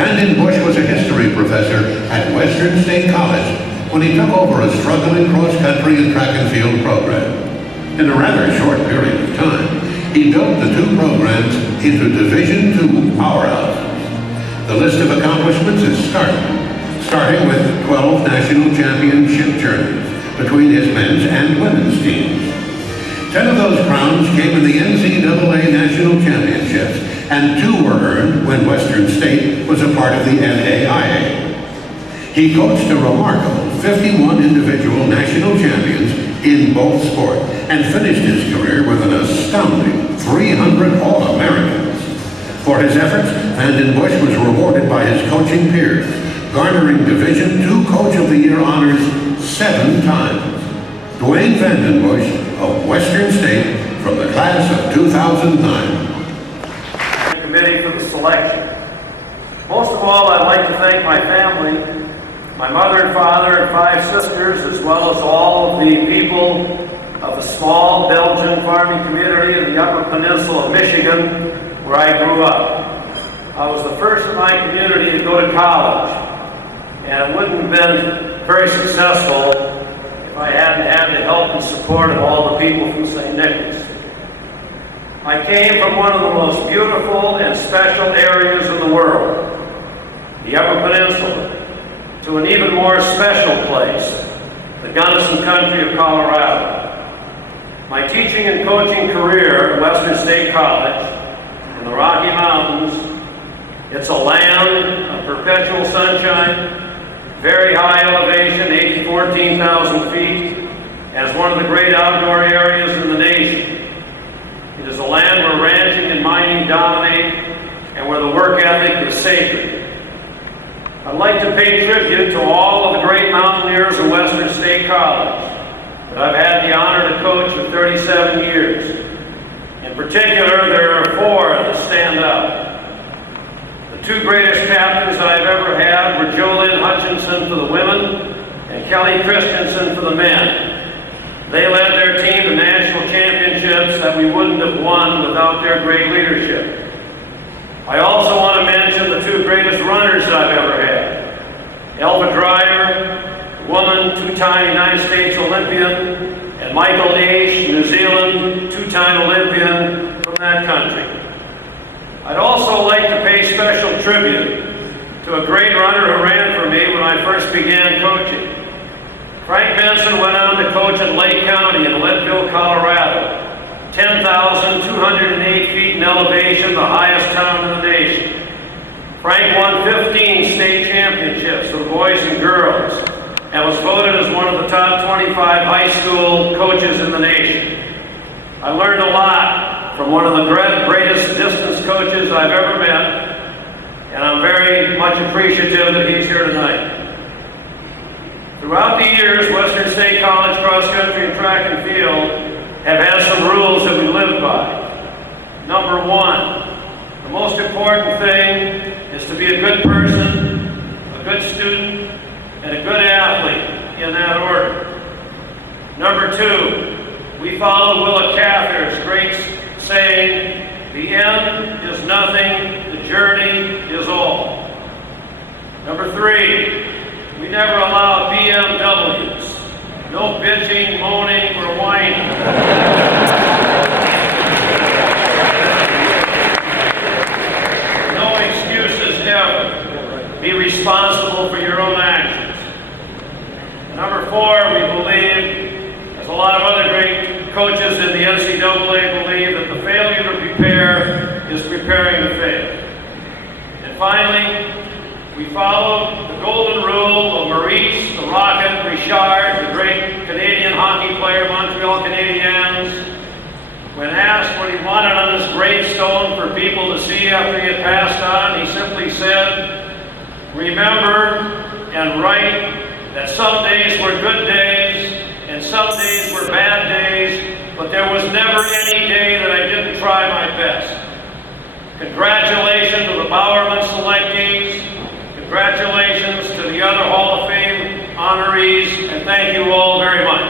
Vandenbusche was a history professor at Western State College when he took over a struggling cross-country and track and field program. In a rather short period of time, he built the two programs into Division II powerhouses. The list of accomplishments is starting with 12 national championship journeys between his men's and women's teams. 10 of those crowns came in the NCAA National Championships, and 2 were earned when Western State was a part of the NAIA. He coached a remarkable 51 individual national champions in both sports and finished his career with an astounding 300 All-Americans. For his efforts, Vandenbusche was rewarded by his coaching peers, garnering Division II Coach of the Year honors 7 times. Duane Vandenbusche of Western State from the class of 2009. Committee for the selection. Most of all, I'd like to thank my family, my mother and father and 5 sisters, as well as all of the people of the small Belgian farming community of the Upper Peninsula of Michigan, where I grew up. I was the first in my community to go to college, and it wouldn't have been very successful if I hadn't had the help and support of all the people from St. Nicholas. I came from one of the most beautiful and special areas in the world, the Upper Peninsula, to an even more special place, the Gunnison country of Colorado. My teaching and coaching career at Western State College in the Rocky Mountains, it's a land of perpetual sunshine, very high elevation, 14,000 feet, and is one of the great outdoor areas in the nation. It is a land where ranching and mining dominate and where the work ethic is sacred. I'd like to pay tribute to all of the great mountaineers of Western State College that I've had the honor to coach for 37 years. In particular, there are 4 that stand out. The 2 greatest captains I've ever had were Jolynn Hutchinson for the women and Kelly Christensen for the men. They led their team to national championships that we wouldn't have won without their great leadership. I also want to mention the 2 greatest runners I've ever had. Elva Dreyer, woman, 2-time United States Olympian, and Michael Aish, New Zealand, 2-time Olympian from that country. I'd also like to pay special tribute to a great runner who ran for me when I first began coaching. Frank Benson went on to coach in Lake County in Leadville, Colorado, 10,208 feet in elevation, the highest town in the nation. Frank won 15 state championships for the boys and girls and was voted as one of the top 25 high school coaches in the nation. I learned a lot from one of the greatest distance coaches I've ever met, and I'm very much appreciative that he's here tonight. Throughout the years, Western State College cross country and track and field have had some rules that we live by. Number 1, the most important thing is to be a good person, a good student, and a good athlete, in that order. Number 2, we follow Willa Cather's great saying, the end is nothing, the journey is all. Number 3, we never allow BMWs. No bitching, moaning, or whining. No excuses ever. Be responsible for your own actions. Number 4, we believe, as a lot of other great coaches in the NCAA believe, that the failure to prepare is preparing to fail. And finally, we follow the golden rule of Maurice, the Rocket, Richard, the great Canadian hockey player, Montreal Canadiens. When asked what he wanted on his gravestone for people to see after he had passed on, he simply said, remember and write that some days were good days and some days were bad days, but there was never any day that I didn't try my best. Congratulations to the Bowerman selectees. Congratulations to the other Hall of Fame honorees, and thank you all very much.